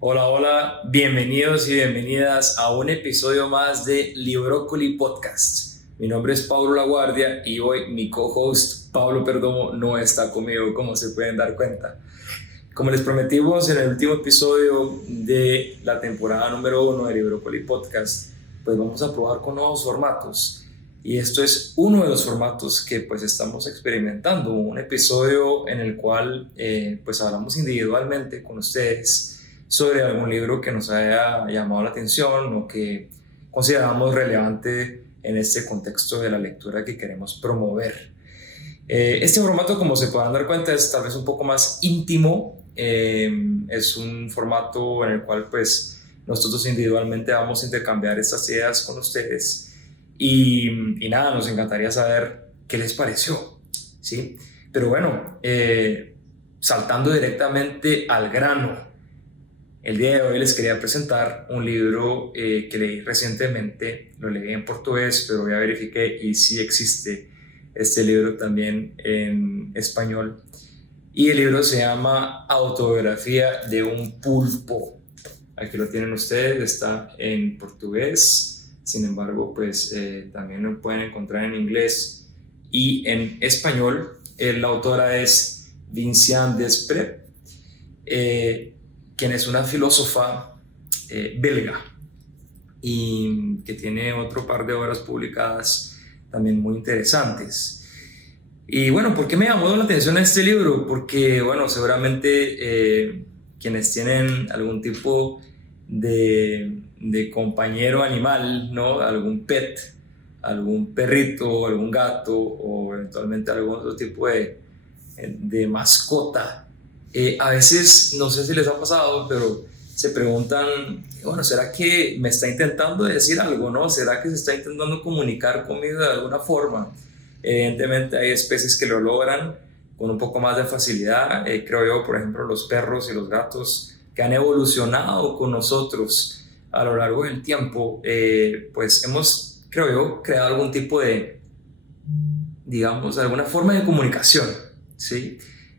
Hola, hola, bienvenidos y bienvenidas a un episodio más de Librócoli Podcast. Mi nombre es Pablo Laguardia y hoy mi co-host Pablo Perdomo no está conmigo, como se pueden dar cuenta. Como les prometimos en el último episodio de la temporada número 1 de Librócoli Podcast, pues vamos a probar con nuevos formatos. Y esto es uno de los formatos que pues estamos experimentando, un episodio en el cual pues hablamos individualmente con ustedes sobre algún libro que nos haya llamado la atención o que consideramos relevante en este contexto de la lectura que queremos promover. Este formato, como se podrán dar cuenta, es tal vez un poco más íntimo. Es un formato en el cual pues nosotros individualmente vamos a intercambiar estas ideas con ustedes y nada, nos encantaría saber qué les pareció, ¿sí? Pero bueno, saltando directamente al grano, el día de hoy les quería presentar un libro que leí recientemente. Lo leí en portugués, pero ya verifiqué y sí existe este libro también en español. Y el libro se llama Autobiografía de un pulpo. Aquí lo tienen ustedes, está en portugués. Sin embargo, pues también lo pueden encontrar en inglés y en español. La autora es Vinciane Desprez, quien es una filósofa belga y que tiene otro par de obras publicadas también muy interesantes. Y bueno, ¿por qué me llamó la atención este libro? Porque, bueno, seguramente quienes tienen algún tipo de compañero animal, ¿no? Algún pet, algún perrito, algún gato o eventualmente algún otro tipo de mascota. A veces, no sé si les ha pasado, pero se preguntan, bueno, ¿será que me está intentando decir algo, no? ¿Será que se está intentando comunicar conmigo de alguna forma? Evidentemente hay especies que lo logran con un poco más de facilidad. Creo yo, por ejemplo, los perros y los gatos que han evolucionado con nosotros a lo largo del tiempo, pues hemos, creo yo, creado algún tipo de, digamos, alguna forma de comunicación, ¿sí?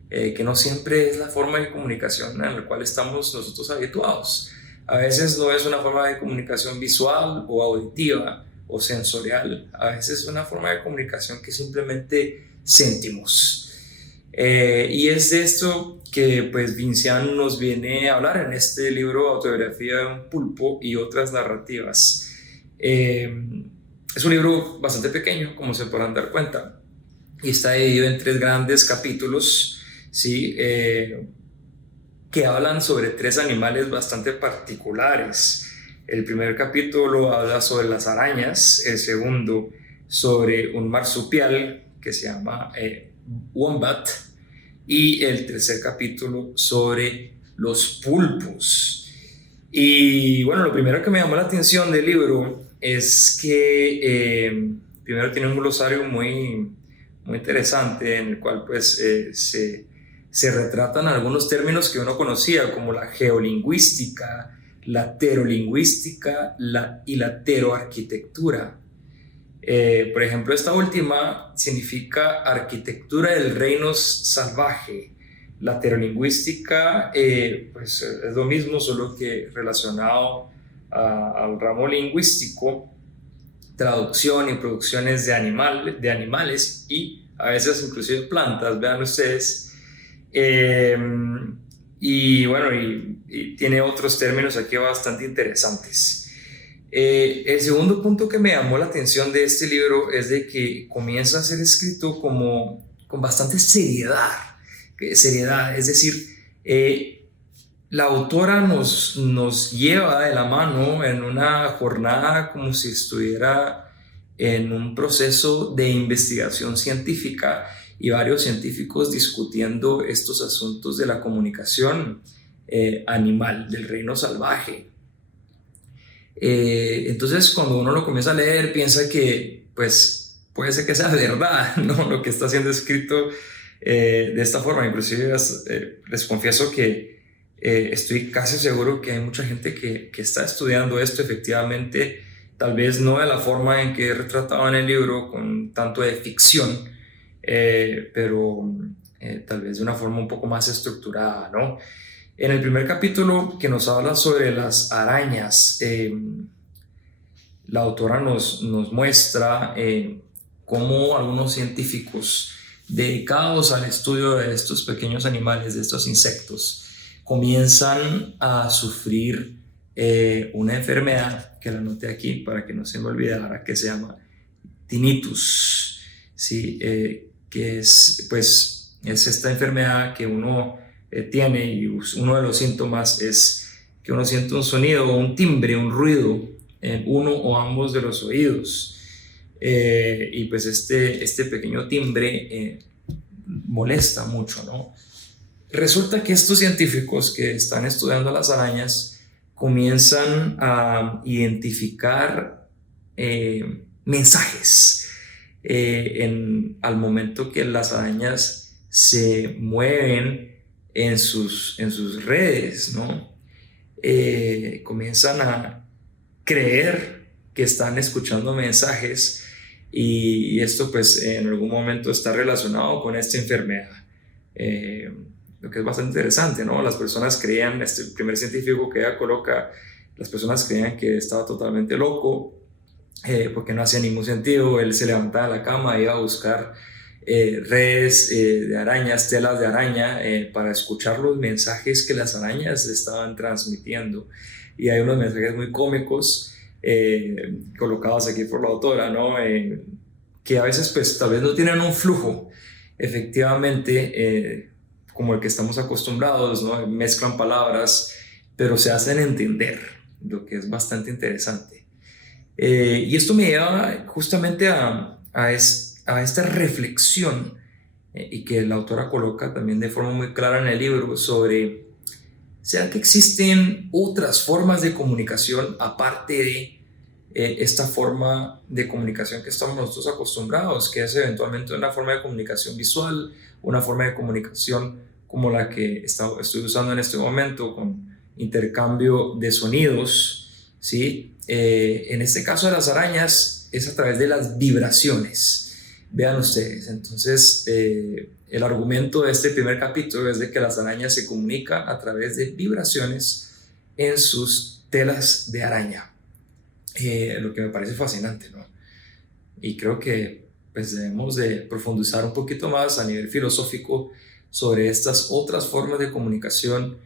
Que no siempre es la forma de comunicación en la cual estamos nosotros habituados. A veces no es una forma de comunicación visual o auditiva o sensorial, a veces es una forma de comunicación que simplemente sentimos. Y es de esto que pues Vinciane nos viene a hablar en este libro, Autobiografía de un pulpo y otras narrativas. Es un libro bastante pequeño, como se podrán dar cuenta, y está dividido en 3 grandes capítulos, ¿sí? Que hablan sobre 3 animales bastante particulares. El primer capítulo habla sobre las arañas, el segundo sobre un marsupial que se llama wombat, y el tercer capítulo sobre los pulpos. Y bueno, lo primero que me llamó la atención del libro es que primero tiene un glosario muy interesante en el cual pues se retratan algunos términos que uno conocía como la geolingüística, la terolingüística y la teroarquitectura. Por ejemplo, esta última significa arquitectura del reino salvaje. La terolingüística pues es lo mismo, solo que relacionado al ramo lingüístico, traducción y producciones de animales y a veces inclusive plantas, vean ustedes. Y bueno, y tiene otros términos aquí bastante interesantes. El segundo punto que me llamó la atención de este libro es de que comienza a ser escrito como con bastante seriedad, es decir, la autora nos lleva de la mano en una jornada como si estuviera en un proceso de investigación científica y varios científicos discutiendo estos asuntos de la comunicación animal, del reino salvaje. Entonces, cuando uno lo comienza a leer, piensa que pues puede ser que sea verdad, ¿no? Lo que está siendo escrito de esta forma. Inclusive les confieso que estoy casi seguro que hay mucha gente que está estudiando esto efectivamente tal vez no de la forma en que es retratado en el libro, con tanto de ficción, pero tal vez de una forma un poco más estructurada, ¿no? En el primer capítulo, que nos habla sobre las arañas, la autora nos muestra cómo algunos científicos dedicados al estudio de estos pequeños animales, de estos insectos, comienzan a sufrir una enfermedad, que la anoté aquí para que no se me olvidara, que se llama tinnitus, ¿sí? Que es, pues, es esta enfermedad que uno tiene, y uno de los síntomas es que uno siente un sonido o un timbre, un ruido en uno o ambos de los oídos, y pues este pequeño timbre molesta mucho, ¿no? Resulta que estos científicos que están estudiando las arañas comienzan a identificar mensajes al momento que las arañas se mueven en sus redes, ¿no? Comienzan a creer que están escuchando mensajes, y esto pues en algún momento está relacionado con esta enfermedad, lo que es bastante interesante, ¿no? Las personas creían, este primer científico que ella coloca, las personas creían que estaba totalmente loco, porque no hacía ningún sentido. Él se levantaba de la cama, iba a buscar redes de arañas, telas de araña, para escuchar los mensajes que las arañas estaban transmitiendo. Y hay unos mensajes muy cómicos colocados aquí por la autora, ¿no? Que a veces pues tal vez no tienen un flujo efectivamente como el que estamos acostumbrados, ¿no? Mezclan palabras, pero se hacen entender, lo que es bastante interesante. Y esto me lleva justamente a esta reflexión, y que la autora coloca también de forma muy clara en el libro, sobre: ¿será que existen otras formas de comunicación aparte de esta forma de comunicación que estamos nosotros acostumbrados, que es eventualmente una forma de comunicación visual, una forma de comunicación como la que estoy usando en este momento, con intercambio de sonidos, ¿sí? En este caso de las arañas es a través de las vibraciones. Vean ustedes, entonces el argumento de este primer capítulo es de que las arañas se comunican a través de vibraciones en sus telas de araña, lo que me parece fascinante, ¿no? Y creo que pues debemos de profundizar un poquito más a nivel filosófico sobre estas otras formas de comunicación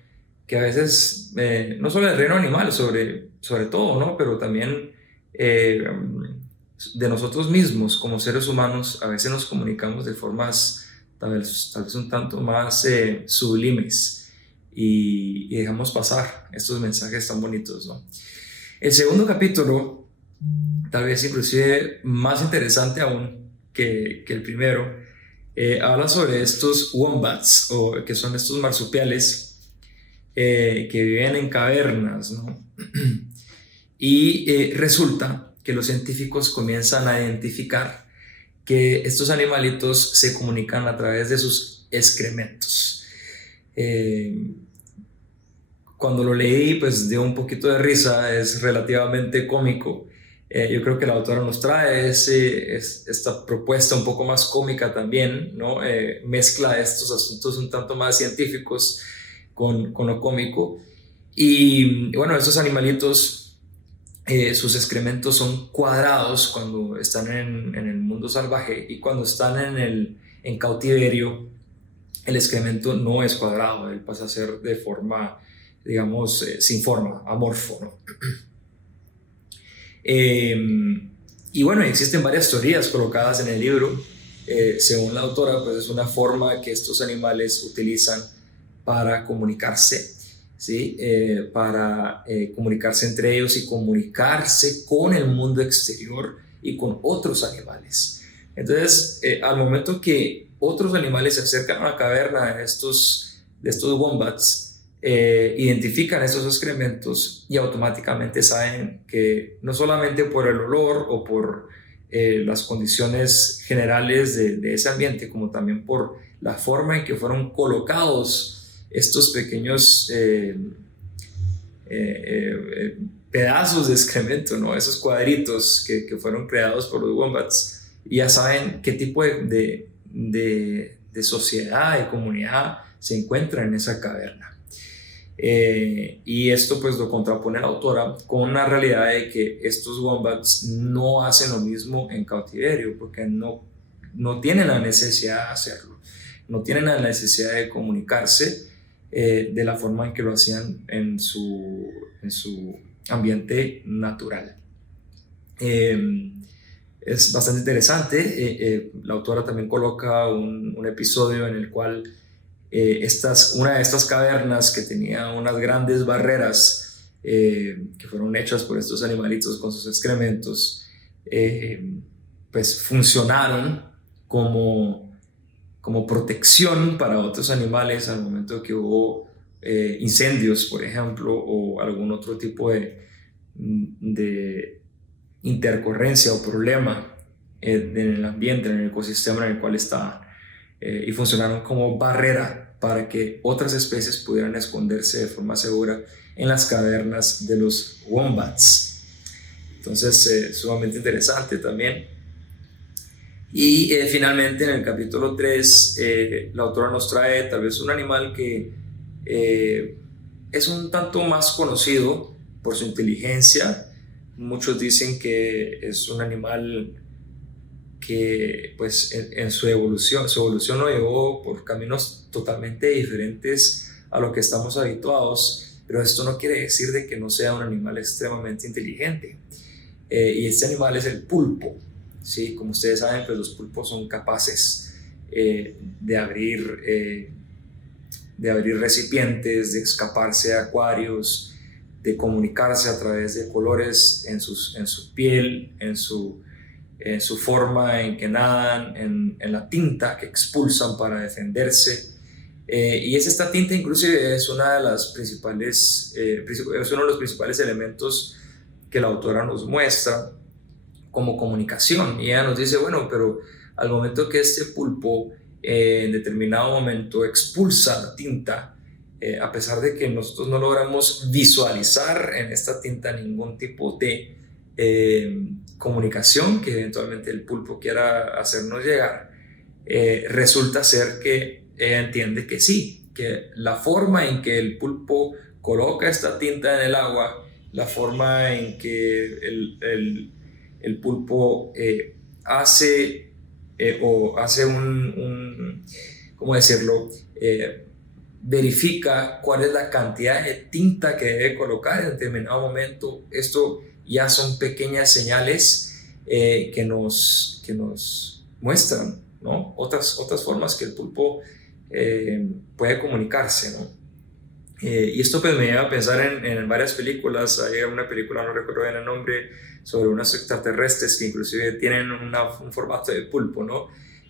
que a veces, no solo del reino animal, sobre todo, ¿no? Pero también de nosotros mismos como seres humanos, a veces nos comunicamos de formas tal vez un tanto más sublimes, y dejamos pasar estos mensajes tan bonitos, ¿no? El segundo capítulo, tal vez inclusive más interesante aún que el primero, habla sobre estos wombats, o que son estos marsupiales que viven en cavernas, ¿no? Y resulta que los científicos comienzan a identificar que estos animalitos se comunican a través de sus excrementos. Cuando lo leí, pues dio un poquito de risa, es relativamente cómico. Yo creo que la autora nos trae esta propuesta un poco más cómica también, ¿no? Mezcla estos asuntos un tanto más científicos con lo cómico. Y bueno, estos animalitos, sus excrementos son cuadrados cuando están en el mundo salvaje, y cuando están en cautiverio, el excremento no es cuadrado, él pasa a ser de forma, digamos, sin forma, amorfo, ¿no? Y bueno, existen varias teorías colocadas en el libro. Según la autora, pues es una forma que estos animales utilizan para comunicarse, ¿sí? Para comunicarse entre ellos y comunicarse con el mundo exterior y con otros animales. Entonces, al momento que otros animales se acercan a la caverna de estos wombats, identifican estos excrementos y automáticamente saben que no solamente por el olor o por las condiciones generales de ese ambiente, como también por la forma en que fueron colocados estos pequeños pedazos de excremento, ¿no? Esos cuadritos que fueron creados por los wombats, y ya saben qué tipo de sociedad, de comunidad se encuentra en esa caverna. Y esto pues lo contrapone la autora con una realidad de que estos wombats no hacen lo mismo en cautiverio, porque no tienen la necesidad de hacerlo, no tienen la necesidad de comunicarse de la forma en que lo hacían en su ambiente natural. Es bastante interesante. La autora también coloca un episodio en el cual una de estas cavernas que tenía unas grandes barreras que fueron hechas por estos animalitos con sus excrementos, pues funcionaron como protección para otros animales al momento que hubo incendios, por ejemplo, o algún otro tipo de intercorrencia o problema en el ambiente, en el ecosistema en el cual estaban, y funcionaron como barrera para que otras especies pudieran esconderse de forma segura en las cavernas de los wombats. Entonces, sumamente interesante también. Y finalmente, en el capítulo 3, la autora nos trae tal vez un animal que es un tanto más conocido por su inteligencia. Muchos dicen que es un animal que pues en su evolución lo llevó por caminos totalmente diferentes a lo que estamos habituados, pero esto no quiere decir de que no sea un animal extremadamente inteligente. Y este animal es el pulpo. Sí, como ustedes saben, pues los pulpos son capaces de abrir recipientes, de escaparse a acuarios, de comunicarse a través de colores en su piel, en su forma en que nadan, en la tinta que expulsan para defenderse. Y esta tinta inclusive es uno de los principales elementos que la autora nos muestra como comunicación. Y ella nos dice, bueno, pero al momento que este pulpo en determinado momento expulsa la tinta, a pesar de que nosotros no logramos visualizar en esta tinta ningún tipo de comunicación que eventualmente el pulpo quiera hacernos llegar, resulta ser que ella entiende que sí, que la forma en que el pulpo coloca esta tinta en el agua, la forma en que el pulpo hace ¿cómo decirlo? Verifica cuál es la cantidad de tinta que debe colocar en determinado momento. Esto ya son pequeñas señales que nos muestran, ¿no? Otras formas que el pulpo puede comunicarse, ¿no? Y esto pues me lleva a pensar en varias películas. Hay una película, no recuerdo bien el nombre, sobre unos extraterrestres que inclusive tienen un formato de pulpo, ¿no?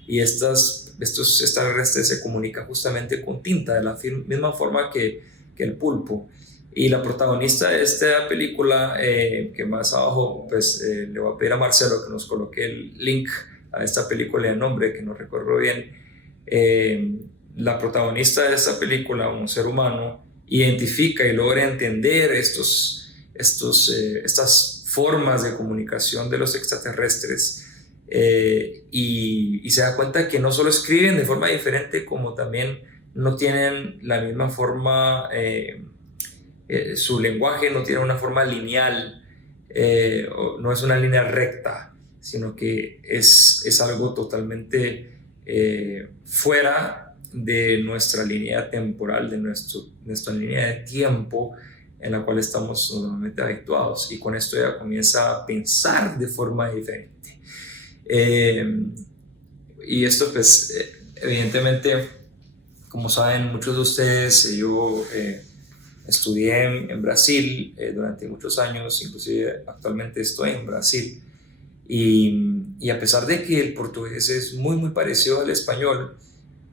Y estos extraterrestres se comunican justamente con tinta, de la misma forma que el pulpo. Y la protagonista de esta película, que más abajo pues le voy a pedir a Marcelo que nos coloque el link a esta película y el nombre, que no recuerdo bien. La protagonista de esta película, un ser humano, identifica y logra entender estas formas de comunicación de los extraterrestres, y se da cuenta que no solo escriben de forma diferente, como también no tienen la misma forma, su lenguaje no tiene una forma lineal, no es una línea recta, sino que es algo totalmente fuera de nuestra línea temporal, de nuestra línea de tiempo en la cual estamos normalmente habituados. Y con esto ella comienza a pensar de forma diferente. Y esto pues evidentemente, como saben muchos de ustedes, yo estudié en Brasil durante muchos años, inclusive actualmente estoy en Brasil. Y a pesar de que el portugués es muy muy parecido al español,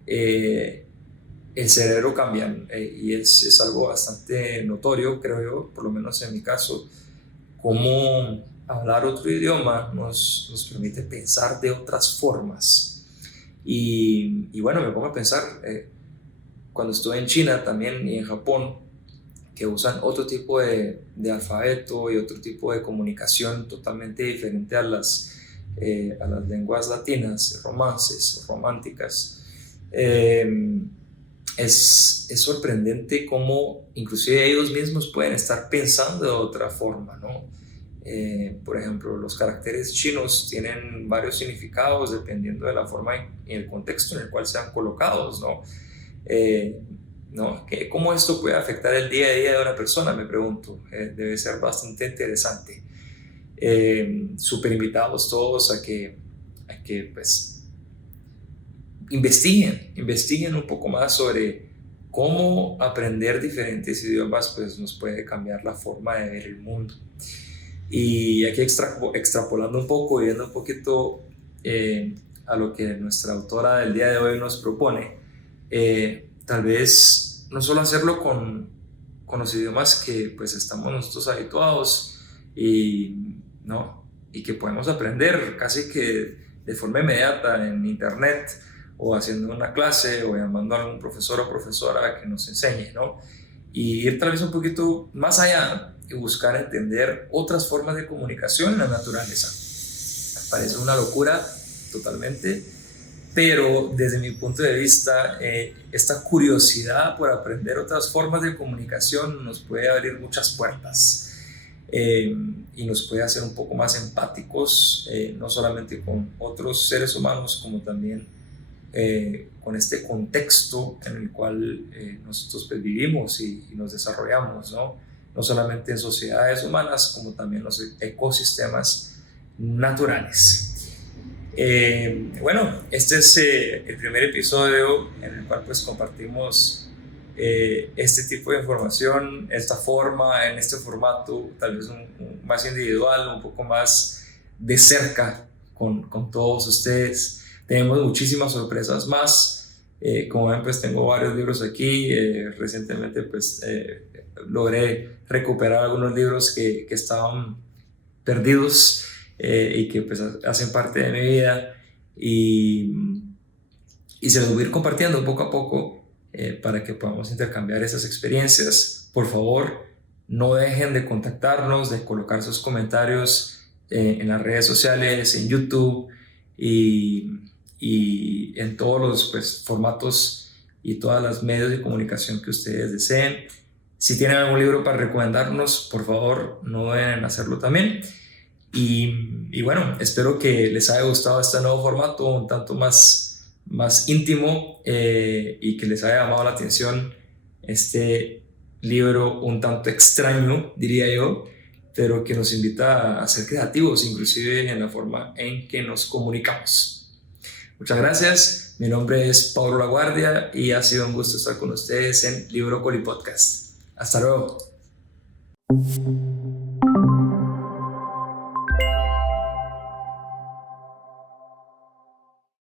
el cerebro cambia, y es algo bastante notorio, creo yo, por lo menos en mi caso, cómo hablar otro idioma nos permite pensar de otras formas. Y bueno, me pongo a pensar, cuando estuve en China también y en Japón, que usan otro tipo de alfabeto y otro tipo de comunicación totalmente diferente a las lenguas latinas, romances, románticas. Es sorprendente cómo inclusive ellos mismos pueden estar pensando de otra forma, ¿no? Por ejemplo, los caracteres chinos tienen varios significados dependiendo de la forma y el contexto en el cual sean colocados, ¿no? ¿No? ¿Cómo esto puede afectar el día a día de una persona? Me pregunto. Debe ser bastante interesante. Súper invitados todos a que pues, investiguen un poco más sobre cómo aprender diferentes idiomas pues, nos puede cambiar la forma de ver el mundo. Y aquí extrapolando un poco, viendo un poquito a lo que nuestra autora del día de hoy nos propone, tal vez no solo hacerlo con los idiomas que pues estamos nosotros habituados ¿no? Y que podemos aprender casi que de forma inmediata en internet o haciendo una clase o llamando a algún profesor o profesora que nos enseñe, ¿no? Y ir tal vez un poquito más allá y buscar entender otras formas de comunicación en la naturaleza. Me parece una locura totalmente, pero desde mi punto de vista, esta curiosidad por aprender otras formas de comunicación nos puede abrir muchas puertas y nos puede hacer un poco más empáticos, no solamente con otros seres humanos, como también con este contexto en el cual nosotros pues, vivimos y nos desarrollamos, ¿no? No solamente en sociedades humanas, como también los ecosistemas naturales. Bueno, este es el primer episodio en el cual pues compartimos este tipo de información, esta forma, en este formato, tal vez más individual, un poco más de cerca con todos ustedes. Tenemos muchísimas sorpresas más. Como ven, pues tengo varios libros aquí. Recientemente pues logré recuperar algunos libros que estaban perdidos y que pues hacen parte de mi vida y se los voy a ir compartiendo poco a poco para que podamos intercambiar esas experiencias. Por favor, no dejen de contactarnos, de colocar sus comentarios en las redes sociales, en YouTube y en todos los pues, formatos y todas las medios de comunicación que ustedes deseen. Si tienen algún libro para recomendarnos, por favor, no duden en hacerlo también. Y bueno, espero que les haya gustado este nuevo formato, un tanto más íntimo y que les haya llamado la atención este libro un tanto extraño, diría yo, pero que nos invita a ser creativos, inclusive en la forma en que nos comunicamos. Muchas gracias. Mi nombre es Paulo Laguardia y ha sido un gusto estar con ustedes en Librócoli Podcast. Hasta luego.